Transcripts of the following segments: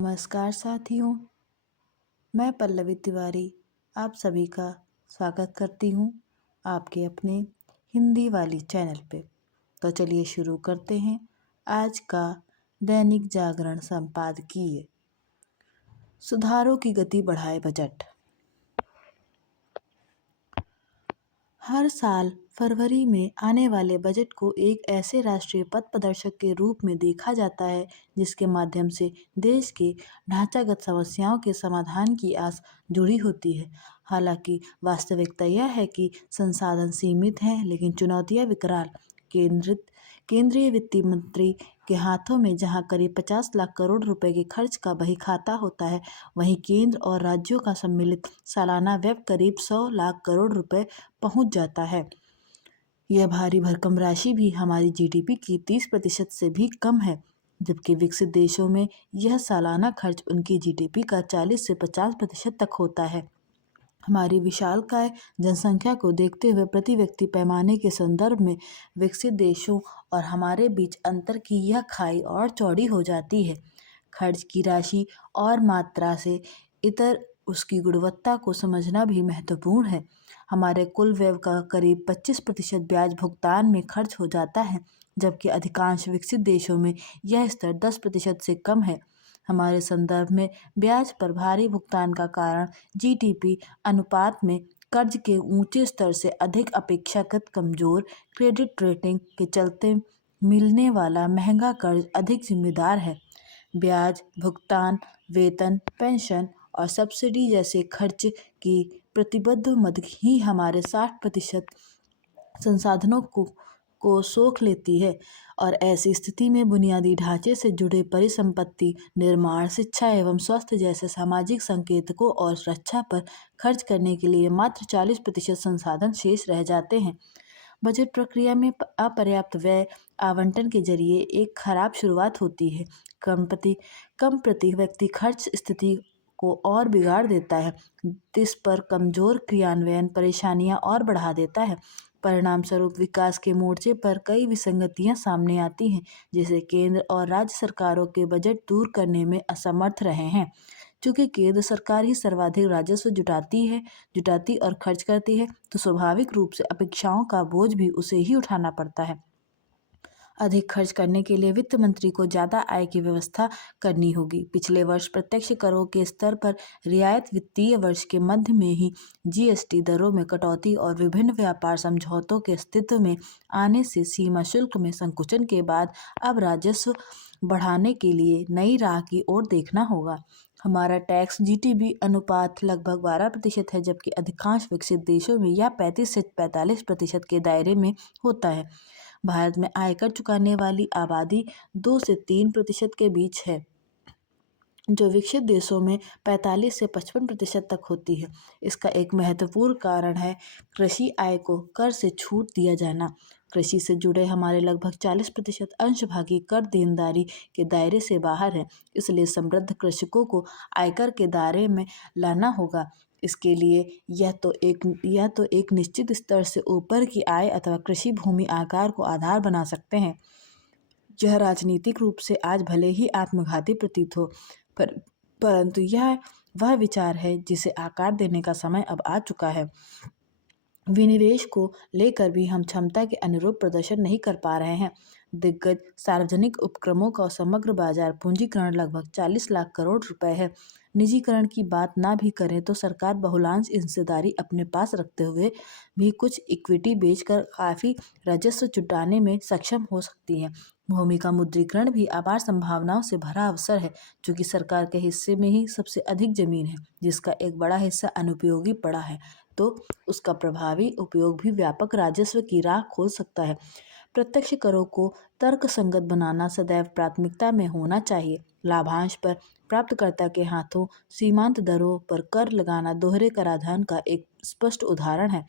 नमस्कार साथियों, मैं पल्लवी तिवारी आप सभी का स्वागत करती हूँ आपके अपने हिंदी वाली चैनल पे। तो चलिए शुरू करते हैं आज का दैनिक जागरण संपादकीय। सुधारों की गति बढ़ाए बजट। हर साल फरवरी में आने वाले बजट को एक ऐसे राष्ट्रीय पथ प्रदर्शक के रूप में देखा जाता है जिसके माध्यम से देश के ढांचागत समस्याओं के समाधान की आस जुड़ी होती है। हालांकि वास्तविकता यह है कि संसाधन सीमित हैं, लेकिन चुनौतियां विकराल। केंद्रीय वित्त मंत्री के हाथों में जहां करीब 50 लाख करोड़ रुपए के खर्च का बही खाता होता है, वहीं केंद्र और राज्यों का सम्मिलित सालाना व्यय करीब 100 लाख करोड़ रुपए पहुंच जाता है। यह भारी भरकम राशि भी हमारी जीडीपी की 30% से भी कम है, जबकि विकसित देशों में यह सालाना खर्च उनकी जीडीपी का 40 से 50% तक होता है। हमारी विशालकाय जनसंख्या को देखते हुए प्रति व्यक्ति पैमाने के संदर्भ में विकसित देशों और हमारे बीच अंतर की यह खाई और चौड़ी हो जाती है। खर्च की राशि और मात्रा से इतर उसकी गुणवत्ता को समझना भी महत्वपूर्ण है। हमारे कुल व्यय का करीब 25% ब्याज भुगतान में खर्च हो जाता है, जबकि अधिकांश विकसित देशों में यह स्तर 10% से कम है। हमारे संदर्भ में ब्याज पर भारी भुगतान का कारण जीडीपी अनुपात में कर्ज के ऊंचे स्तर से अधिक अपेक्षाकृत कमजोर क्रेडिट रेटिंग के चलते मिलने वाला महंगा कर्ज अधिक जिम्मेदार है। ब्याज भुगतान, वेतन, पेंशन और सब्सिडी जैसे खर्च की प्रतिबद्ध मद ही हमारे 60% संसाधनों को सोख लेती है और ऐसी स्थिति में बुनियादी ढांचे से जुड़े परिसंपत्ति, निर्माण, शिक्षा एवं स्वास्थ्य जैसे सामाजिक संकेतकों और रक्षा पर खर्च करने के लिए मात्र 40% संसाधन शेष रह जाते हैं। बजट प्रक्रिया में अपर्याप्त व्यय आवंटन के जरिए एक खराब शुरुआत होती है। कम प्रति व्यक्ति खर्च स्थिति को और बिगाड़ देता है। इस पर कमजोर क्रियान्वयन परेशानियां और बढ़ा देता है। परिणाम स्वरूप विकास के मोर्चे पर कई विसंगतियां सामने आती हैं, जिसे केंद्र और राज्य सरकारों के बजट दूर करने में असमर्थ रहे हैं। चूंकि केंद्र सरकार ही सर्वाधिक राजस्व जुटाती और खर्च करती है, तो स्वाभाविक रूप से अपेक्षाओं का बोझ भी उसे ही उठाना पड़ता है। अधिक खर्च करने के लिए वित्त मंत्री को ज़्यादा आय की व्यवस्था करनी होगी। पिछले वर्ष प्रत्यक्ष करों के स्तर पर रियायत, वित्तीय वर्ष के मध्य में ही जीएसटी दरों में कटौती और विभिन्न व्यापार समझौतों के अस्तित्व में आने से सीमा शुल्क में संकुचन के बाद अब राजस्व बढ़ाने के लिए नई राह की ओर देखना होगा। हमारा टैक्स जीडीपी अनुपात लगभग 12% है, जबकि अधिकांश विकसित देशों में यह 35 से 45% के दायरे में होता है। भारत में आयकर चुकाने वाली आबादी 2 से 3% के बीच है, जो विकसित देशों में 45 से 55% तक होती है। इसका एक महत्वपूर्ण कारण है कृषि आय को कर से छूट दिया जाना। कृषि से जुड़े हमारे लगभग 40% अंशभागी कर देनदारी के दायरे से बाहर है, इसलिए समृद्ध कृषकों को आयकर के दायरे में लाना होगा। इसके लिए यह तो एक निश्चित स्तर से ऊपर की आय अथवा कृषि भूमि आकार को आधार बना सकते हैं। यह राजनीतिक रूप से आज भले ही आत्मघाती प्रतीत हो, परंतु यह वह विचार है जिसे आकार देने का समय अब आ चुका है। विनिवेश को लेकर भी हम क्षमता के अनुरूप प्रदर्शन नहीं कर पा रहे हैं। दिग्गज सार्वजनिक उपक्रमों का समग्र बाजार पूंजीकरण लगभग 40 लाख करोड़ रुपए है। निजीकरण की बात ना भी करें तो सरकार बहुलांश हिस्सेदारी अपने पास रखते हुए भी कुछ इक्विटी बेचकर काफ़ी राजस्व जुटाने में सक्षम हो सकती है। भूमि का मुद्रीकरण भी अपार संभावनाओं से भरा अवसर है, क्योंकि सरकार के हिस्से में ही सबसे अधिक जमीन है, जिसका एक बड़ा हिस्सा अनुपयोगी पड़ा है, तो उसका प्रभावी उपयोग भी व्यापक राजस्व की राह खोल सकता है। प्रत्यक्ष करों को तर्कसंगत बनाना सदैव प्राथमिकता में होना चाहिए। लाभांश पर प्राप्तकर्ता के हाथों सीमांत दरों पर कर लगाना दोहरे कराधान का एक स्पष्ट उदाहरण है,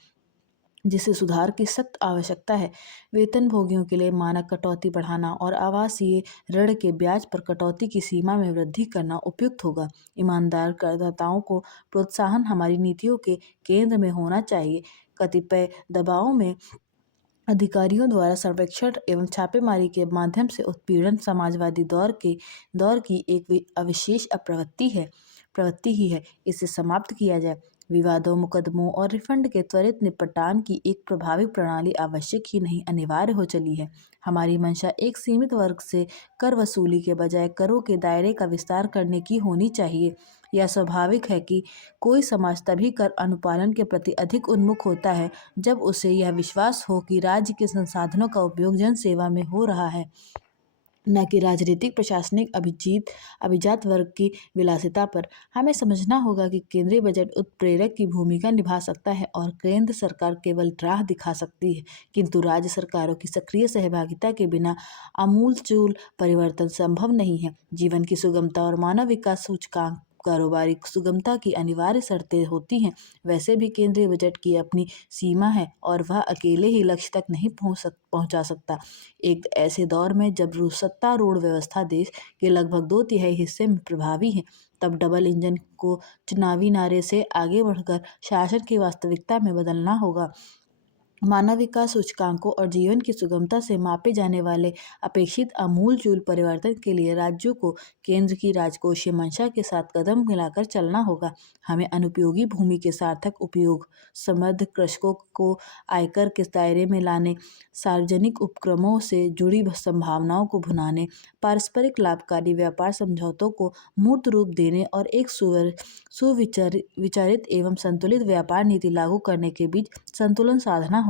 जिसे सुधार की सख्त आवश्यकता है। वेतनभोगियों के लिए मानक कटौती बढ़ाना और आवासीय ऋण के ब्याज पर कटौती की सीमा में वृद्धि करना उपयुक्त होगा। ईमानदार करदाताओं को प्रोत्साहन हमारी नीतियों के केंद्र में होना चाहिए। कतिपय दबावों में अधिकारियों द्वारा सर्वेक्षण एवं छापेमारी के माध्यम से उत्पीड़न समाजवादी दौर की एक अविशेष प्रवृत्ति ही है। इसे समाप्त किया जाए। विवादों, मुकदमों और रिफंड के त्वरित निपटान की एक प्रभावी प्रणाली आवश्यक ही नहीं, अनिवार्य हो चली है। हमारी मंशा एक सीमित वर्ग से कर वसूली के बजाय करों के दायरे का विस्तार करने की होनी चाहिए। यह स्वाभाविक है कि कोई समाज तभी कर अनुपालन के प्रति अधिक उन्मुख होता है जब उसे यह विश्वास हो कि राज्य के संसाधनों का उपयोग जन सेवा में हो रहा है, न कि राजनीतिक प्रशासनिक अभिजात वर्ग की विलासिता पर। हमें समझना होगा कि केंद्रीय बजट उत्प्रेरक की भूमिका निभा सकता है और केंद्र सरकार केवल राह दिखा सकती है, किंतु राज्य सरकारों की सक्रिय सहभागिता के बिना आमूलचूल परिवर्तन संभव नहीं है। जीवन की सुगमता और मानव विकास सूचकांक कारोबारी सुगमता की अनिवार्य शर्तें होती हैं। वैसे भी केंद्रीय बजट की अपनी सीमा है और वह अकेले ही लक्ष्य तक नहीं पहुंचा सकता। एक ऐसे दौर में जब सत्तारूढ़ व्यवस्था देश के लगभग 2/3 हिस्से में प्रभावी है, तब डबल इंजन को चुनावी नारे से आगे बढ़कर शासन की वास्तविकता में बदलना होगा। मानव विकास सूचकांकों और जीवन की सुगमता से मापे जाने वाले अपेक्षित आमूलचूल परिवर्तन के लिए राज्यों को केंद्र की राजकोषीय मंशा के साथ कदम मिलाकर चलना होगा। हमें अनुपयोगी भूमि के सार्थक उपयोग, समृद्ध कृषकों को आयकर के दायरे में लाने, सार्वजनिक उपक्रमों से जुड़ी संभावनाओं को भुनाने, पारस्परिक लाभकारी व्यापार समझौतों को मूर्त रूप देने और एक सुविचारित एवं संतुलित व्यापार नीति लागू करने के बीच संतुलन साधना होगा।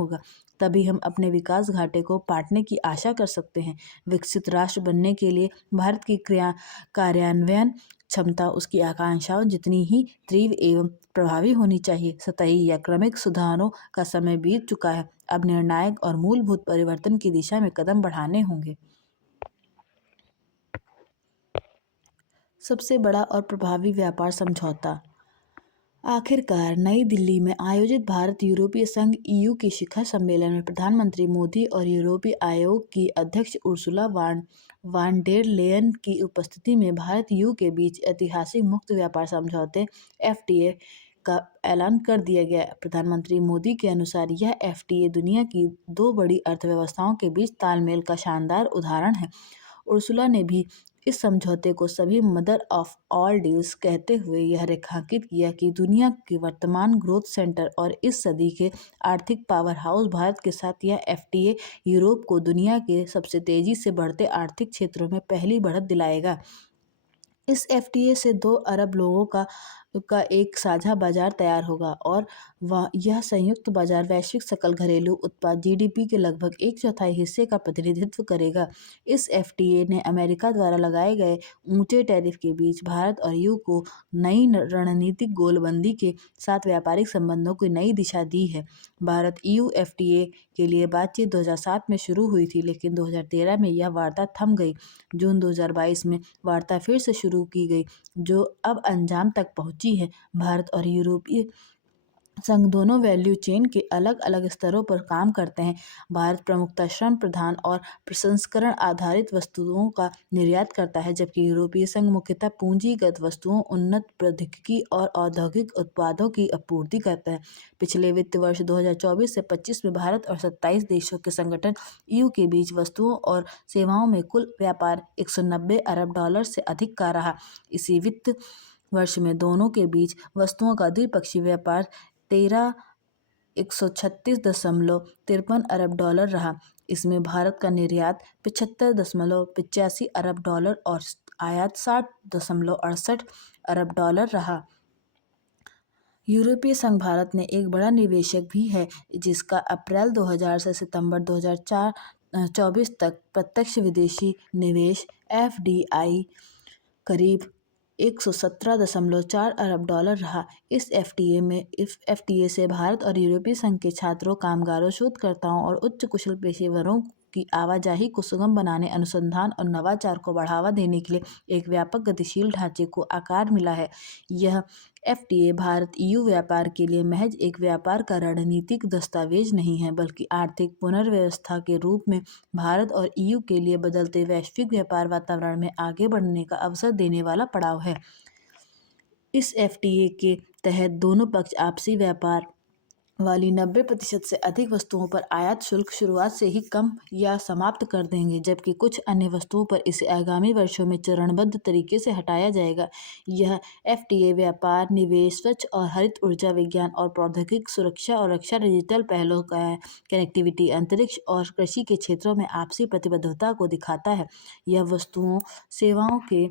तभी हम अपने विकास घाटे को पाटने की आशा कर सकते हैं। विकसित राष्ट्र बनने के लिए भारत की कार्यान्वयन क्षमता उसकी आकांक्षाओं जितनी ही तीव्र एवं प्रभावी होनी चाहिए। सतही या क्रमिक सुधारों का समय बीत चुका है। अब निर्णायक और मूलभूत परिवर्तन की दिशा में कदम बढ़ाने होंगे। सबसे बड़ा और प्रभावी व्यापार समझौता। आखिरकार नई दिल्ली में आयोजित भारत यूरोपीय संघ (ईयू) के शिखर सम्मेलन में प्रधानमंत्री मोदी और यूरोपीय आयोग की अध्यक्ष उर्सुला वान डेर लेयन की उपस्थिति में भारत ईयू के बीच ऐतिहासिक मुक्त व्यापार समझौते (एफटीए) का ऐलान कर दिया गया। प्रधानमंत्री मोदी के अनुसार यह एफटीए दुनिया की दो बड़ी अर्थव्यवस्थाओं के बीच तालमेल का शानदार उदाहरण है। उर्सुला ने भी इस समझौते को सभी मदर ऑफ ऑल डील्स कहते हुए यह रेखांकित किया कि दुनिया के वर्तमान ग्रोथ सेंटर और इस सदी के आर्थिक पावर हाउस भारत के साथ यह एफटीए यूरोप को दुनिया के सबसे तेजी से बढ़ते आर्थिक क्षेत्रों में पहली बढ़त दिलाएगा। इस एफटीए से 2 अरब लोगों का एक साझा बाजार तैयार होगा और यह संयुक्त बाजार वैश्विक सकल घरेलू उत्पाद (जीडीपी) के लगभग 1/4 हिस्से का प्रतिनिधित्व करेगा। इस एफटीए ने अमेरिका द्वारा लगाए गए ऊंचे टैरिफ के बीच भारत और ईयू को नई रणनीतिक गोलबंदी के साथ व्यापारिक संबंधों की नई दिशा दी है। भारत ईयू एफटीए के लिए बातचीत 2007 में शुरू हुई थी, लेकिन 2013 में यह वार्ता थम गई। जून 2022 में वार्ता फिर से शुरू की गई, जो अब अंजाम तक पहुंची है। भारत और यूरोपीय संघ दोनों वैल्यू चेन के अलग अलग स्तरों पर काम करते हैं। भारत प्रमुखतः श्रम प्रधान और प्रसंस्करण आधारित वस्तुओं का निर्यात करता है, जबकि यूरोपीय संघ मुख्यतः पूंजीगत वस्तुओं, उन्नत प्रौद्योगिकी और औद्योगिक उत्पादों की आपूर्ति करता है। पिछले वित्त वर्ष 2024 से 25 में भारत और 27 देशों के संगठन ईयू के बीच वस्तुओं और सेवाओं में कुल व्यापार $190 अरब से अधिक का रहा। इसी वित्त वर्ष में दोनों के बीच वस्तुओं का द्विपक्षीय व्यापार 136.53 अरब डॉलर रहा। इसमें भारत का निर्यात 75.85 अरब डॉलर और आयात 60.68 अरब डॉलर रहा। यूरोपीय संघ भारत में एक बड़ा निवेशक भी है, जिसका अप्रैल 2000 से सितंबर 2024 तक प्रत्यक्ष विदेशी निवेश (एफडीआई) करीब 117.4 अरब डॉलर रहा। इस एफटीए से भारत और यूरोपीय संघ के छात्रों, कामगारों, शोधकर्ताओं और उच्च कुशल पेशेवरों की आवाजाही को सुगम बनाने, अनुसंधान और नवाचार को बढ़ावा देने के लिए एक व्यापक गतिशील ढांचे को आकार मिला है। यह एफटीए भारत-ईयू व्यापार के लिए महज एक व्यापार का रणनीतिक दस्तावेज नहीं है, बल्कि आर्थिक पुनर्व्यवस्था के रूप में भारत और ईयू के लिए बदलते वैश्विक व्यापार वातावरण में आगे बढ़ने का अवसर देने वाला पड़ाव है। इस एफटीए के तहत दोनों पक्ष आपसी व्यापार वाली 90% से अधिक वस्तुओं पर आयात शुल्क शुरुआत से ही कम या समाप्त कर देंगे, जबकि कुछ अन्य वस्तुओं पर इसे आगामी वर्षों में चरणबद्ध तरीके से हटाया जाएगा। यह एफटीए व्यापार, निवेश, स्वच्छ और हरित ऊर्जा, विज्ञान और प्रौद्योगिकी, सुरक्षा और रक्षा, डिजिटल पहलों का कनेक्टिविटी, अंतरिक्ष और कृषि के क्षेत्रों में आपसी प्रतिबद्धता को दिखाता है। यह वस्तुओं, सेवाओं के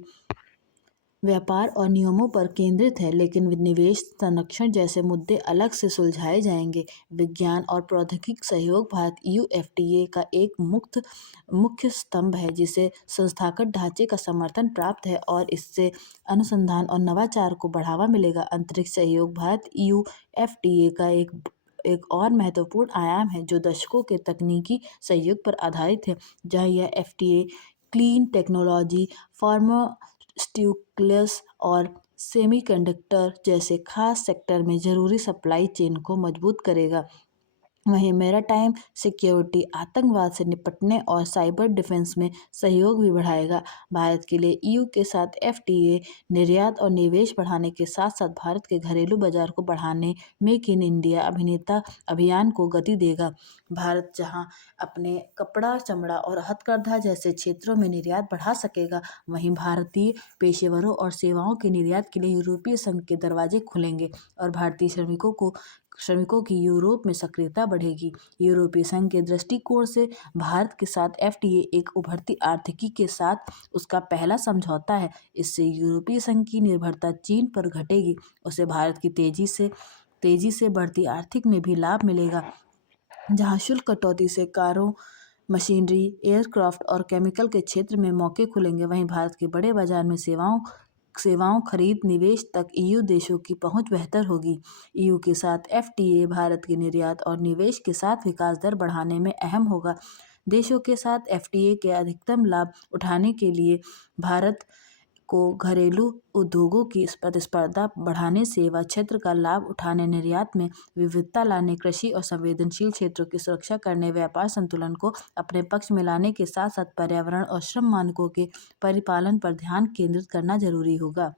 व्यापार और नियमों पर केंद्रित है, लेकिन निवेश, संरक्षण जैसे मुद्दे अलग से सुलझाए जाएंगे। विज्ञान और प्रौद्योगिकी सहयोग भारत ईयू एफटीए का एक मुख्य स्तंभ है, जिसे संस्थागत ढांचे का समर्थन प्राप्त है और इससे अनुसंधान और नवाचार को बढ़ावा मिलेगा। अंतरिक्ष सहयोग भारत ईयू एफटीए का एक और महत्वपूर्ण आयाम है, जो दशकों के तकनीकी सहयोग पर आधारित है, जहां यह एफटीए क्लीन टेक्नोलॉजी, फार्मास्यूटिकल्स और सेमीकंडक्टर जैसे खास सेक्टर में जरूरी सप्लाई चेन को मजबूत करेगा। वहीं मैरीटाइम सिक्योरिटी, आतंकवाद से निपटने और साइबर डिफेंस में सहयोग भी बढ़ाएगा। भारत के लिए ईयू के साथ एफटीए निर्यात और निवेश बढ़ाने के साथ साथ भारत के घरेलू बाजार को बढ़ाने, मेक इन इंडिया अभियान को गति देगा। भारत जहां अपने कपड़ा, चमड़ा और हथकरघा जैसे क्षेत्रों में निर्यात बढ़ा सकेगा, वहीं भारतीय पेशेवरों और सेवाओं के निर्यात के लिए यूरोपीय संघ के दरवाजे खुलेंगे और भारतीय श्रमिकों की यूरोप में सक्रियता बढ़ेगी। यूरोपीय संघ के दृष्टिकोण से भारत के साथ एफटीए एक उभरती आर्थिकी के साथ उसका पहला समझौता है। इससे यूरोपीय संघ की निर्भरता चीन पर घटेगी। उसे भारत की तेजी से बढ़ती आर्थिक में भी लाभ मिलेगा, जहां शुल्क कटौती से कारों, मशीनरी, एयरक्राफ्ट और केमिकल के क्षेत्र में मौके खुलेंगे। वहीं भारत के बड़े बाजार में सेवाओं खरीद, निवेश तक ईयू देशों की पहुंच बेहतर होगी। ईयू के साथ एफटीए भारत के निर्यात और निवेश के साथ विकास दर बढ़ाने में अहम होगा। देशों के साथ एफटीए के अधिकतम लाभ उठाने के लिए भारत को घरेलू उद्योगों की प्रतिस्पर्धा बढ़ाने, सेवा क्षेत्र का लाभ उठाने, निर्यात में विविधता लाने, कृषि और संवेदनशील क्षेत्रों की सुरक्षा करने, व्यापार संतुलन को अपने पक्ष में लाने के साथ साथ पर्यावरण और श्रम मानकों के परिपालन पर ध्यान केंद्रित करना जरूरी होगा।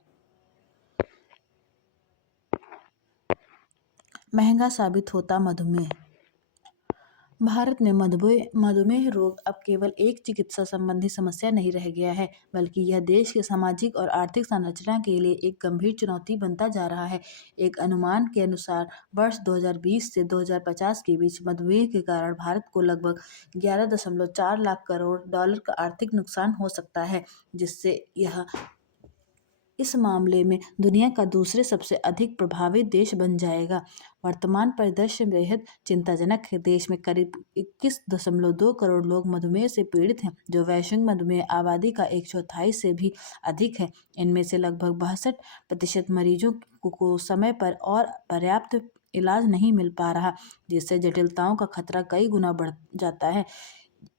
महंगा साबित होता मधुमेह। भारत में मधुमेह रोग अब केवल एक चिकित्सा संबंधी समस्या नहीं रह गया है, बल्कि यह देश के सामाजिक और आर्थिक संरचना के लिए एक गंभीर चुनौती बनता जा रहा है। एक अनुमान के अनुसार वर्ष 2020 से 2050 के बीच मधुमेह के कारण भारत को लगभग 11.4 लाख करोड़ डॉलर का आर्थिक नुकसान हो सकता है, जिससे यह इस मामले में दुनिया का दूसरे सबसे अधिक प्रभावित देश बन जाएगा। वर्तमान परिदृश्य बेहद चिंताजनक है। देश में करीब 21.2 करोड़ लोग मधुमेह से पीड़ित हैं, जो वैश्विक मधुमेह आबादी का 1/4 से भी अधिक है। इनमें से लगभग 62% मरीजों को समय पर और पर्याप्त इलाज नहीं मिल पा रहा, जिससे जटिलताओं का खतरा कई गुना बढ़ जाता है।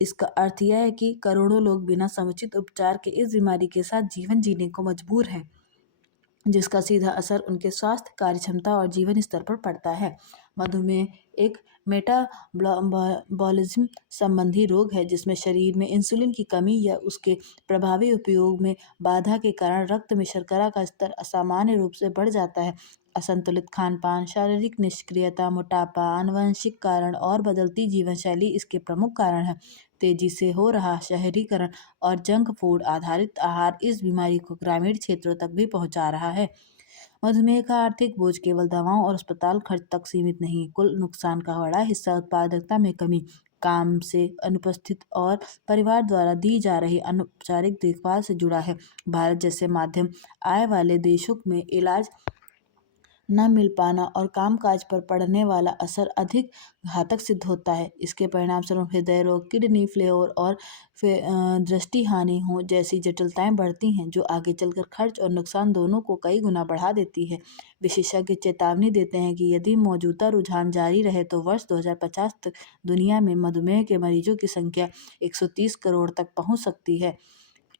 इसका अर्थ यह है कि करोड़ों लोग बिना समुचित उपचार के इस बीमारी के साथ जीवन जीने को मजबूर हैं, जिसका सीधा असर उनके स्वास्थ्य, कार्यक्षमता और जीवन स्तर पर पड़ता है। मधुमेह एक मेटाबॉलिज्म संबंधी रोग है, जिसमें शरीर में इंसुलिन की कमी या उसके प्रभावी उपयोग में बाधा के कारण रक्त में शर्करा का स्तर असामान्य रूप से बढ़ जाता है। असंतुलित खान-पान, शारीरिक निष्क्रियता, मोटापा, आनुवंशिक कारण और बदलती जीवन शैली इसके प्रमुख कारण हैं। तेजी से हो रहा शहरीकरण और जंक फूड आधारित आहार इस बीमारी को ग्रामीण क्षेत्रों तक भी पहुंचा रहा है। मधुमेह का आर्थिक बोझ केवल दवाओं और अस्पताल खर्च तक सीमित नहीं, कुल नुकसान का बड़ा हिस्सा उत्पादकता में कमी, काम से अनुपस्थित और परिवार द्वारा दी जा रही अनौपचारिक देखभाल से जुड़ा है। भारत जैसे मध्यम आय वाले देशों में इलाज न मिल पाना और कामकाज पर पड़ने वाला असर अधिक घातक सिद्ध होता है। इसके परिणामस्वरूप हृदय रोग, किडनी फेलियर और दृष्टि हानि हो जैसी जटिलताएं बढ़ती हैं, जो आगे चलकर खर्च और नुकसान दोनों को कई गुना बढ़ा देती है। विशेषज्ञ चेतावनी देते हैं कि यदि मौजूदा रुझान जारी रहे तो वर्ष 2050 तक दुनिया में मधुमेह के मरीजों की संख्या 130 करोड़ तक पहुंच सकती है।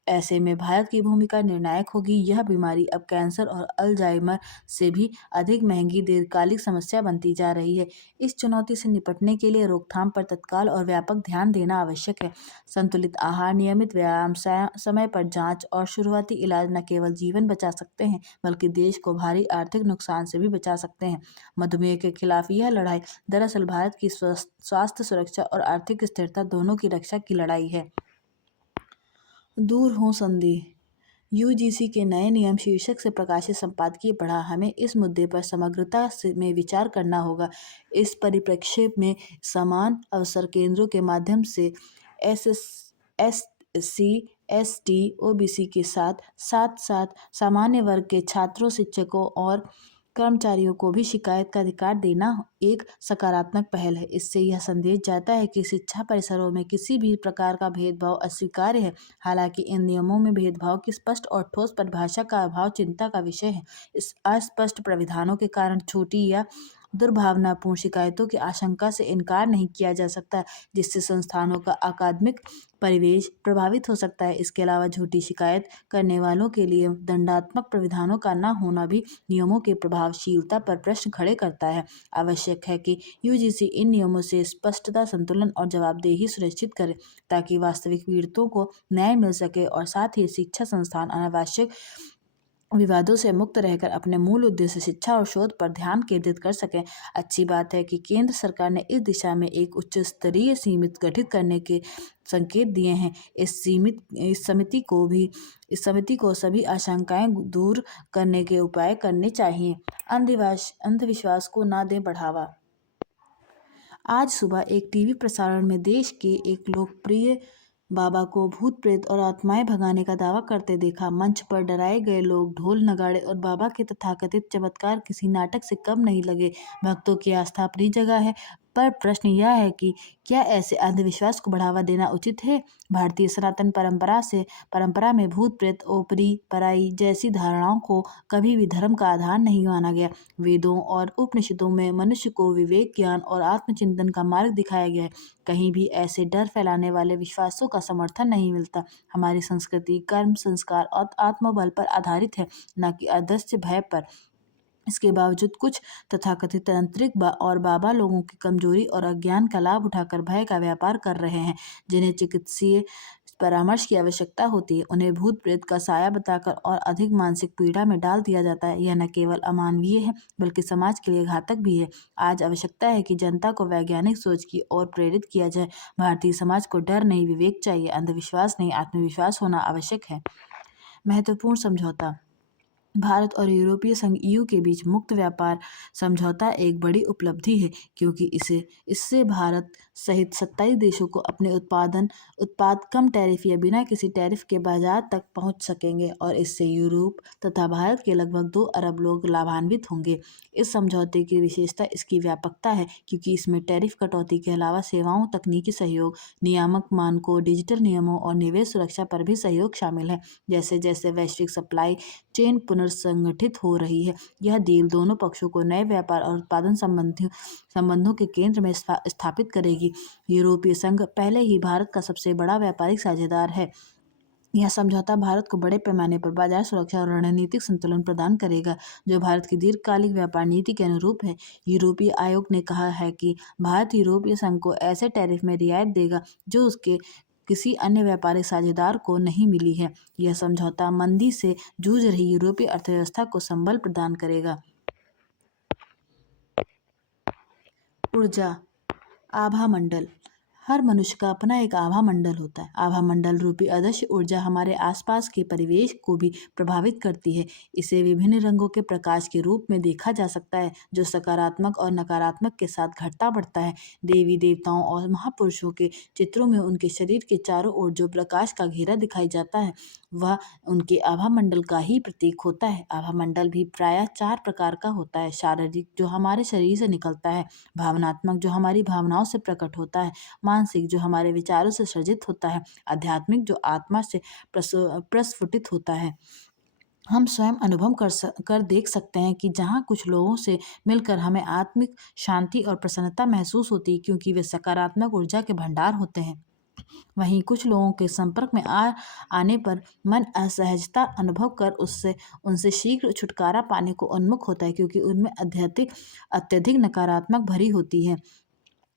ऐसे में भारत की भूमिका निर्णायक होगी। यह बीमारी अब कैंसर और अल्जाइमर से भी अधिक महंगी दीर्घकालिक समस्या बनती जा रही है। इस चुनौती से निपटने के लिए रोकथाम पर तत्काल और व्यापक ध्यान देना आवश्यक है। संतुलित आहार, नियमित व्यायाम, समय पर जांच और शुरुआती इलाज न केवल जीवन बचा सकते हैं बल्कि देश को भारी आर्थिक नुकसान से भी बचा सकते हैं। मधुमेह के खिलाफ यह लड़ाई दरअसल भारत की स्वास्थ्य सुरक्षा और आर्थिक स्थिरता दोनों की रक्षा की लड़ाई है। दूर हो संदेह। यूजीसी के नए नियम शीर्षक से प्रकाशित संपादकीय पढ़ा। हमें इस मुद्दे पर समग्रता में विचार करना होगा। इस परिप्रेक्ष्य में समान अवसर केंद्रों के माध्यम से SC, ST, OBC के साथ साथ सामान्य वर्ग के छात्रों, शिक्षकों और कर्मचारियों को भी शिकायत का अधिकार देना एक सकारात्मक पहल है। इससे यह संदेश जाता है कि शिक्षा परिसरों में किसी भी प्रकार का भेदभाव अस्वीकार्य है। हालांकि इन नियमों में भेदभाव की स्पष्ट और ठोस परिभाषा का अभाव चिंता का विषय है। इस अस्पष्ट प्राविधानों के कारण छोटी या दुर्भावनापूर्ण शिकायतों की आशंका से इनकार नहीं किया जा सकता, जिससे संस्थानों का अकादमिक परिवेश प्रभावित हो सकता है। इसके अलावा झूठी शिकायत करने वालों के लिए दंडात्मक प्राविधानों का न होना भी नियमों की प्रभावशीलता पर प्रश्न खड़े करता है। आवश्यक है कि यूजीसी इन नियमों से स्पष्टता, संतुलन और जवाबदेही सुनिश्चित करे ताकि वास्तविक पीड़ितों को न्याय मिल सके और साथ ही शिक्षा संस्थान अनावश्यक विवादों से मुक्त रहकर अपने मूल उद्देश्य शिक्षा और शोध पर ध्यान केंद्रित कर सकें। अच्छी बात है कि केंद्र सरकार ने इस दिशा में एक उच्च स्तरीय समिति गठित करने के संकेत दिए हैं। इस समिति को सभी आशंकाएं दूर करने के उपाय करने चाहिए। अंधविश्वास को न दें बढ़ावा। आज सुबह एक टीवी प्रसारण में देश के एक लोकप्रिय बाबा को भूत प्रेत और आत्माएं भगाने का दावा करते देखा। मंच पर डराए गए लोग, ढोल नगाड़े और बाबा के तथाकथित चमत्कार किसी नाटक से कम नहीं लगे। भक्तों की आस्था अपनी जगह है, पर प्रश्न यह है कि क्या ऐसे अंधविश्वास को बढ़ावा देना उचित है? भारतीय सनातन परंपरा में भूत प्रेत, ओपरी पराई जैसी धारणाओं को कभी भी धर्म का आधार नहीं माना गया। वेदों और उपनिषदों में मनुष्य को विवेक, ज्ञान और आत्मचिंतन का मार्ग दिखाया गया है। कहीं भी ऐसे डर फैलाने वाले विश्वासों का समर्थन नहीं मिलता। हमारी संस्कृति कर्म, संस्कार और आत्मबल पर आधारित है, न कि अदृश्य भय पर। इसके बावजूद कुछ तथाकथित तांत्रिक और बाबा लोगों की कमजोरी और अज्ञान का लाभ उठाकर भय का व्यापार कर रहे हैं। जिन्हें चिकित्सीय परामर्श की आवश्यकता होती है, उन्हें भूत प्रेत का साया बताकर और अधिक मानसिक पीड़ा में डाल दिया जाता है। यह न केवल अमानवीय है बल्कि समाज के लिए घातक भी है। आज आवश्यकता है कि जनता को वैज्ञानिक सोच की ओर प्रेरित किया जाए। भारतीय समाज को डर नहीं, विवेक चाहिए। अंधविश्वास नहीं, आत्मविश्वास होना आवश्यक है। महत्वपूर्ण समझौता। भारत और यूरोपीय संघ EU के बीच मुक्त व्यापार समझौता एक बड़ी उपलब्धि है, क्योंकि इससे भारत सहित 27 देशों को अपने उत्पाद कम टैरिफ या बिना किसी टैरिफ के बाजार तक पहुंच सकेंगे और इससे यूरोप तथा भारत के लगभग 2 अरब लोग लाभान्वित होंगे। इस समझौते की विशेषता इसकी व्यापकता है, क्योंकि इसमें टैरिफ कटौती के अलावा सेवाओं, तकनीकी सहयोग, नियामक मानकों, डिजिटल नियमों और निवेश सुरक्षा पर भी सहयोग शामिल है। जैसे जैसे वैश्विक सप्लाई चेन पुनर्संगठित हो रही है, यह डील दोनों पक्षों को नए व्यापार और उत्पादन संबंधों के केंद्र में स्थापित करेगी। यूरोपीय संघ पहले ही भारत का सबसे बड़ा व्यापारिक साझेदार है। यह समझौता भारत को बड़े पैमाने पर बाजार सुरक्षा और रणनीतिक संतुलन प्रदान करेगा, जो भारत की दीर्घकालिक व्यापार नीति के अनुरूप है। यूरोपीय आयोग ने कहा है कि भारत यूरोपीय संघ को ऐसे टैरिफ में रियायत देगा जो उसके किसी अन्य व्यापारिक साझेदार को नहीं मिली है। यह समझौता मंदी से जूझ रही यूरोपीय अर्थव्यवस्था को संबल प्रदान करेगा। ऊर्जा आभा मंडल। हर मनुष्य का अपना एक आभा मंडल होता है। आभा मंडल रूपी अदृश्य ऊर्जा हमारे आसपास के परिवेश को भी प्रभावित करती है। इसे विभिन्न रंगों के प्रकाश के रूप में देखा जा सकता है, जो सकारात्मक और नकारात्मक के साथ घटता बढ़ता है। देवी देवताओं और महापुरुषों के चित्रों में उनके शरीर के चारों ओर जो प्रकाश का घेरा दिखाई जाता है, वह उनके आभा मंडल का ही प्रतीक होता है। आभा मंडल भी प्रायः 4 प्रकार का होता है। शारीरिक, जो हमारे शरीर से निकलता है; भावनात्मक, जो हमारी भावनाओं से प्रकट होता है; मानसिक, जो हमारे विचारों से सृजित होता है; आध्यात्मिक, जो आत्मा से प्रस्फुटित होता है। हम स्वयं अनुभव कर देख सकते हैं कि जहाँ कुछ लोगों से मिलकर हमें आत्मिक शांति और प्रसन्नता महसूस होती है, क्योंकि वे सकारात्मक ऊर्जा के भंडार होते हैं। वहीं कुछ लोगों के संपर्क में आने पर मन असहजता अनुभव कर उससे उनसे शीघ्र छुटकारा पाने को उन्मुख होता है, क्योंकि उनमें अत्यधिक नकारात्मक भरी होती है।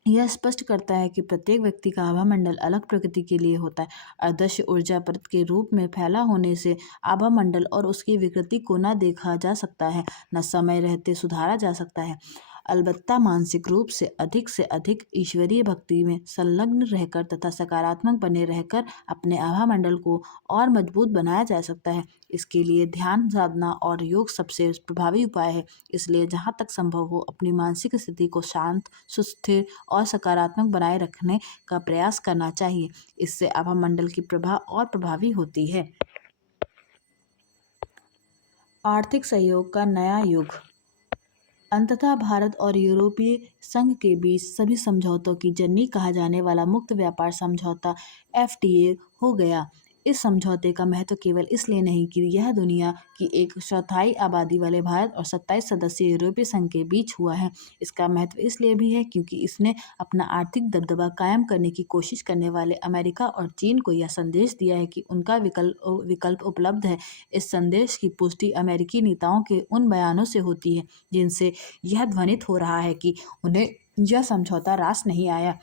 यह स्पष्ट करता है कि प्रत्येक व्यक्ति का आभामंडल अलग प्रकृति के लिए होता है। अदृश्य ऊर्जा परत के रूप में फैला होने से आभामंडल और उसकी विकृति को न देखा जा सकता है, न समय रहते सुधारा जा सकता है। अलबत्ता मानसिक रूप से अधिक ईश्वरीय भक्ति में संलग्न रहकर तथा सकारात्मक बने रहकर अपने आभामंडल को और मजबूत बनाया जा सकता है। इसके लिए ध्यान, साधना और योग सबसे प्रभावी उपाय है। इसलिए जहाँ तक संभव हो अपनी मानसिक स्थिति को शांत, सुस्थिर और सकारात्मक बनाए रखने का प्रयास करना चाहिए। इससे आभामंडल की प्रभा और प्रभावी होती है। आर्थिक सहयोग का नया युग। अंततः भारत और यूरोपीय संघ के बीच सभी समझौतों की जननी कहा जाने वाला मुक्त व्यापार समझौता FTA हो गया। इस समझौते का महत्व केवल इसलिए नहीं कि यह दुनिया की एक चौथाई आबादी वाले भारत और 27 सदस्यीय यूरोपीय संघ के बीच हुआ है। इसका महत्व इसलिए भी है क्योंकि इसने अपना आर्थिक दबदबा कायम करने की कोशिश करने वाले अमेरिका और चीन को यह संदेश दिया है कि उनका विकल्प उपलब्ध है। इस संदेश की पुष्टि अमेरिकी नेताओं के उन बयानों से होती है जिनसे यह ध्वनित हो रहा है कि उन्हें यह समझौता रास नहीं आया।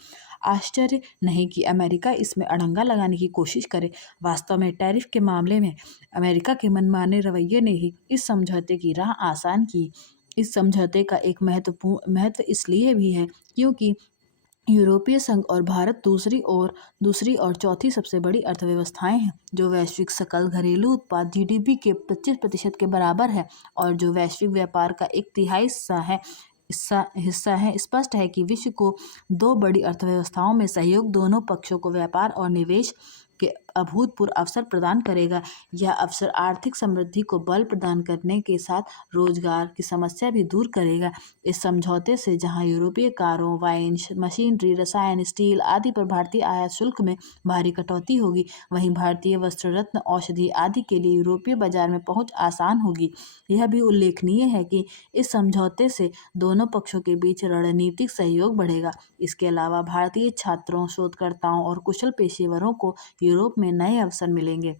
आश्चर्य नहीं कि अमेरिका इसमें अड़ंगा लगाने की कोशिश करे। वास्तव में टैरिफ के मामले में अमेरिका के मनमाने रवैये ने ही इस समझौते की राह आसान की। इस समझौते का एक महत्व इसलिए भी है क्योंकि यूरोपीय संघ और भारत दूसरी और चौथी सबसे बड़ी अर्थव्यवस्थाएं हैं, जो वैश्विक सकल घरेलू उत्पाद GDP के 25% के बराबर है और जो वैश्विक व्यापार का एक तिहाई हिस्सा है। स्पष्ट है कि विश्व को दो बड़ी अर्थव्यवस्थाओं में सहयोग दोनों पक्षों को व्यापार और निवेश के अभूतपूर्व अवसर प्रदान करेगा। यह अवसर आर्थिक समृद्धि को बल प्रदान करने के साथ रोजगार की समस्या भी दूर करेगा। इस समझौते से जहां यूरोपीय कारों, वाइन, मशीनरी, रसायन, स्टील आदि पर भारतीय आयात शुल्क में भारी कटौती होगी, वहीं भारतीय वस्त्र रत्न, औषधि आदि के लिए यूरोपीय बाजार में पहुंच आसान होगी। यह भी उल्लेखनीय है कि इस समझौते से दोनों पक्षों के बीच रणनीतिक सहयोग बढ़ेगा। इसके अलावा भारतीय छात्रों, शोधकर्ताओं और कुशल पेशेवरों को यूरोप में नए अवसर मिलेंगे।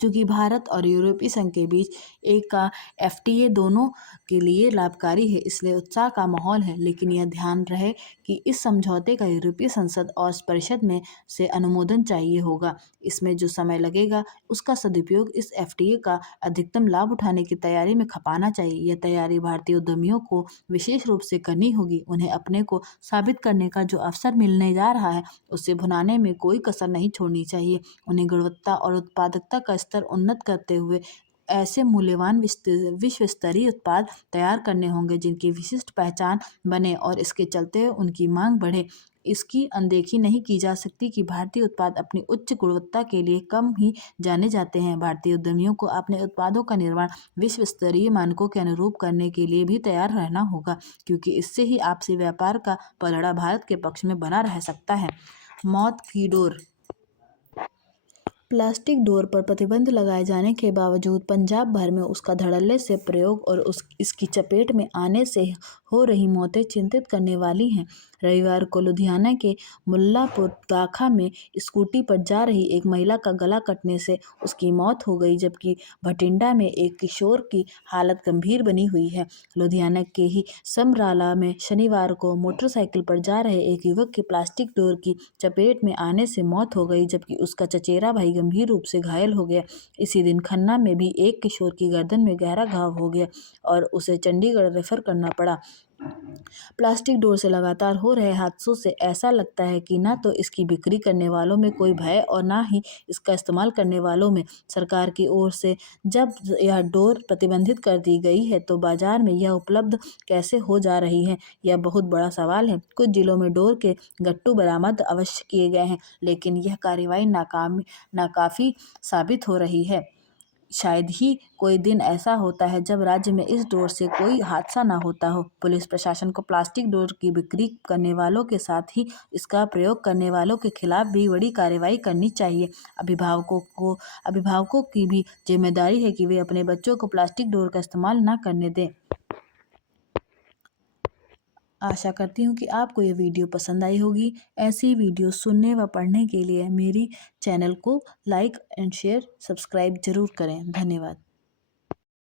चूंकि भारत और यूरोपीय संघ के बीच एक का FTA दोनों के लिए लाभकारी है, इसलिए उत्साह का माहौल है। लेकिन यह ध्यान रहे कि इस समझौते का यूरोपीय संसद और परिषद में से अनुमोदन चाहिए होगा। इसमें जो समय लगेगा उसका सदुपयोग इस FTA का अधिकतम लाभ उठाने की तैयारी में खपाना चाहिए। यह तैयारी भारतीय उद्यमियों को विशेष रूप से करनी होगी। उन्हें अपने को साबित करने का जो अवसर मिलने जा रहा है उससे भुनाने में कोई कसर नहीं छोड़नी चाहिए। उन्हें गुणवत्ता और उत्पादकता का स्तर उन्नत करते हुए ऐसे मूल्यवान विश्व स्तरीय उत्पाद तैयार करने होंगे जिनकी विशिष्ट पहचान बने और इसके चलते उनकी मांग बढ़े। इसकी अनदेखी नहीं की जा सकती कि भारतीय उत्पाद अपनी उच्च गुणवत्ता के लिए कम ही जाने जाते हैं। भारतीय उद्यमियों को अपने उत्पादों का निर्माण विश्व स्तरीय मानकों के अनुरूप करने के लिए भी तैयार रहना होगा, क्योंकि इससे ही आपसी व्यापार का पलड़ा भारत के पक्ष में बना रह सकता है। मौत की डोर। प्लास्टिक डोर पर प्रतिबंध लगाए जाने के बावजूद पंजाब भर में उसका धड़ल्ले से प्रयोग और इसकी चपेट में आने से हो रही मौतें चिंतित करने वाली हैं। रविवार को लुधियाना के मुल्लापुर दाखा में स्कूटी पर जा रही एक महिला का गला कटने से उसकी मौत हो गई, जबकि भटिंडा में एक किशोर की हालत गंभीर बनी हुई है। लुधियाना के ही समराला में शनिवार को मोटरसाइकिल पर जा रहे एक युवक की प्लास्टिक डोर की चपेट में आने से मौत हो गई, जबकि उसका चचेरा भाई गंभीर रूप से घायल हो गया। इसी दिन खन्ना में भी एक किशोर की गर्दन में गहरा घाव हो गया और उसे चंडीगढ़ रेफर करना पड़ा। प्लास्टिक डोर से लगातार हो रहे हादसों से ऐसा लगता है कि न तो इसकी बिक्री करने वालों में कोई भय और न ही इसका इस्तेमाल करने वालों में। सरकार की ओर से जब यह डोर प्रतिबंधित कर दी गई है तो बाजार में यह उपलब्ध कैसे हो जा रही है, यह बहुत बड़ा सवाल है। कुछ जिलों में डोर के गट्टू बरामद अवश्य किए गए हैं, लेकिन यह कार्रवाई नाकाफी साबित हो रही है। शायद ही कोई दिन ऐसा होता है जब राज्य में इस डोर से कोई हादसा ना होता हो। पुलिस प्रशासन को प्लास्टिक डोर की बिक्री करने वालों के साथ ही इसका प्रयोग करने वालों के खिलाफ भी बड़ी कार्रवाई करनी चाहिए। अभिभावकों की भी जिम्मेदारी है कि वे अपने बच्चों को प्लास्टिक डोर का इस्तेमाल न करने दें। आशा करती हूँ कि आपको ये वीडियो पसंद आई होगी। ऐसी वीडियो सुनने व पढ़ने के लिए मेरी चैनल को लाइक एंड शेयर सब्सक्राइब ज़रूर करें। धन्यवाद।